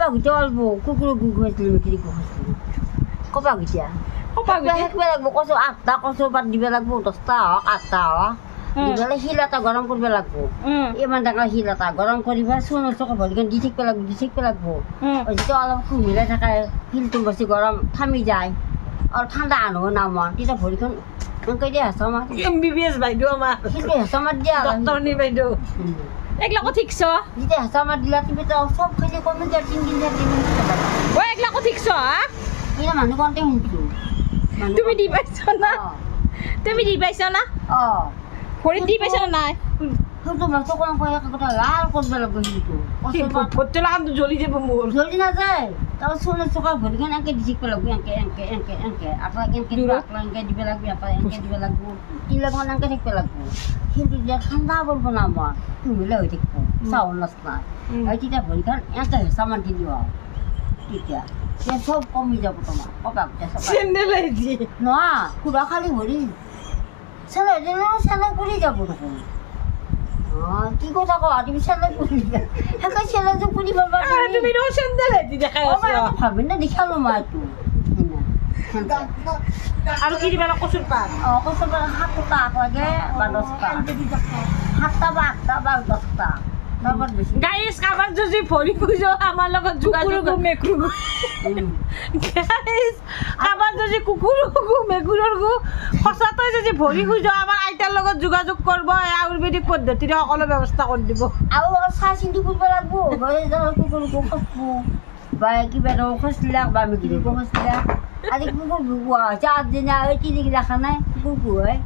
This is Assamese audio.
কপা গুটি অলব কুকুৰ গুগুৱাইছিল মেকুৰী গুগুৱাইছিল কপা গুটিয়া কপা গুটি থাকিব লাগিব কচু 8টা কচু পাত দিব লাগিব 10টা হওক 8টা হওক দিবলে শিল এটা গৰম কৰিব লাগিব ইমান ডাঙৰ শিল এটা গৰম কৰিবা চূণ চকা ভৰিখন দি থাকিব লাগিব যেতিয়া অলপ মিলাই থাকে শিলটো বেছি গৰম থামি যায় আৰু ঠাণ্ডা আনো নামন তেতিয়া ভৰিখন এনেকৈ দিয়ে হেঁচা মাৰ MBBS বাইদেউ আমাৰ শিলটো হেঁচা মাৰ দিয়া ডক্টৰনী বাইদেউ একলাকো ঠিকছ যেতিয়া হেঁচা মাৰ দিলা তুমি তো চব খেলি কমি যায় 3 দিন 4 দিন ঐ একলাকো ঠিকছ হা এতিয়া মানুহ কওঁতে শুনছোঁ তুমি দি পাইছ না তুমি দি পাইছ না ভৰিত দি পাইছ নাই সেইটো মাছটো কোন কৈ কথা লাল কৰিব লাগিব শিলটো ভোটলা জ্বলি যাব মোৰ জলদি নাযায় তাৰ চূণ চকা ভৰিখন এনেকৈ দি থাকিব লাগিব এনেকৈ আকৌ এনেকৈ দিব লাগিব আকৌ এনেকৈ দিব লাগিব তিলখন এনেকৈ থাকিব লাগিব শিলটো যেতিয়া ঠাণ্ডা কৰিব না মই কুমিলে হৈ থাকিব চাউল নাচনাই আৰু তেতিয়া ভৰিখন এনেকৈ হেঁচা মাৰ দি দিওঁ তেতিয়া চব কমি যাব তোমাৰ কপা চেণ্ডেল নহয় খুৰা খালি ভৰি চেলেল পৰি যাব দেখোন কি কথা কোৱা তুমি চেলেল পৰি দিয়া সেই চেলেলটো পুৰিব পাৰা তুমি চেণ্ডেল দেখাই ভাবি না দেখালো মই এইটো আৰু কি দিবা কচুৰ পাত কচুৰ পাত 7টা লাগে বা 10টা 7টা বা 8টা বা 10টা গাইজ কাৰোবাৰ যদি ভৰি খোজো আমাৰ লগত যোগাযোগ মেকুৰ গাইজ কাৰোবাৰ যদি কুকুৰ মেকুৰৰ সঁচাতে যদি ভৰি খোজো আমাৰ আইতাৰ লগত যোগাযোগ কৰিব আয়ুৰ্বেদিক পদ্ধতিৰে সকলো ব্যৱস্থা কৰি দিব আৰু চাই চিন্তি কৰিব লাগিব কুকুৰ খচবো বা কিবা খচবিলাক বা মেকুৰী খচবিলাক আজি কুকুৰ ভুগুৱা হৈছে আগদিনা 3 দেখা নাই কুকুৰ পুৱাই